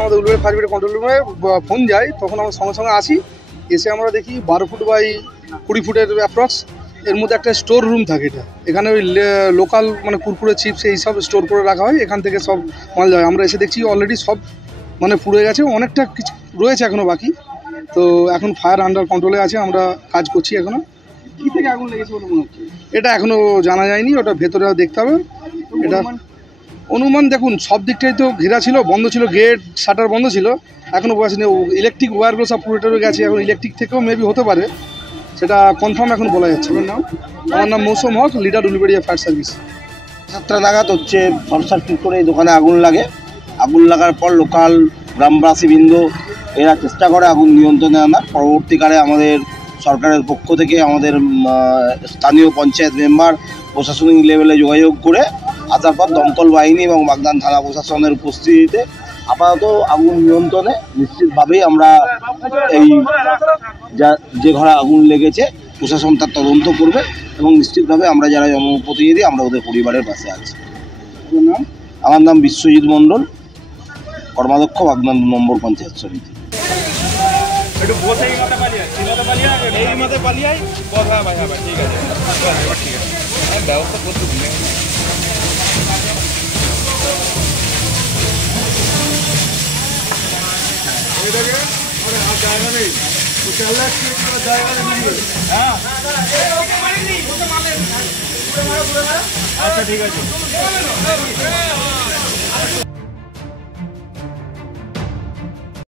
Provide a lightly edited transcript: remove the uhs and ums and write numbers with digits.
আমাদের Uluberia fire brigade control রুমে phone যায়, তখন আমরা সঙ্গে সঙ্গে আসি। এসে আমরা দেখি 12 ফুট বাই 20 ফুটের অ্যাপ্রক্স এর মধ্যে একটা স্টোর রুম থাকে। এটা এখানে ওই লোকাল মানে কুরকুরে চিপস এইসব স্টোর করে রাখা হয়, এখান থেকে সব মাল যায়। আমরা এসে দেখছি অলরেডি সব মানে পুড়ে গেছে, অনেকটা কিছু রয়েছে এখনও বাকি। তো এখন ফায়ার আন্ডার কন্ট্রোলে আছে, আমরা কাজ করছি এখনও। কী থেকে আগুন লেগেছে বলে মনে হচ্ছে? এটা এখনও জানা যায়নি, ওটা ভেতরে দেখতে হবে। এটা অনুমান দেখুন সব দিকটাই তো ঘেরা ছিল, বন্ধ ছিল, গেট শাটার বন্ধ ছিল, এখনও বোঝা যাচ্ছে। ইলেকট্রিক ওয়্যারগুলো সব পুরোটারও গেছে, এখন ইলেকট্রিক থেকেও মেবি হতে পারে, সেটা কনফার্ম এখন বলা যাচ্ছে। আমার নাম মৌসুম হক, লিডার উলুবেড়িয়া ফায়ার সার্ভিস। 7টা নাগাদ হচ্ছে শর্ট সার্কিট করে এই দোকানে আগুন লাগে। আগুন লাগার পর লোকাল গ্রামবাসীবৃন্দ এরা চেষ্টা করে আগুন নিয়ন্ত্রণে আনার। পরবর্তীকালে আমাদের সরকারের পক্ষ থেকে আমাদের স্থানীয় পঞ্চায়েত মেম্বার প্রশাসনিক লেভেলে যোগাযোগ করে আসার পর দমকল বাহিনী এবং বাগদান থানা প্রশাসনের উপস্থিতিতে আপাতত আগুন নিয়ন্ত্রণে নিশ্চিতভাবেই আমরা এই যে ঘরে আগুন লেগেছে প্রশাসন তার তদন্ত করবে এবং নিশ্চিতভাবে আমরা যারা জনপ্রতিনিধি আমরা ওদের পরিবারের পাশে আছি। আমার নাম বিশ্বজিৎ মণ্ডল, কর্মাধ্যক্ষ বাগদান 2 নম্বর পঞ্চায়েত সমিতি। আচ্ছা ঠিক আছে।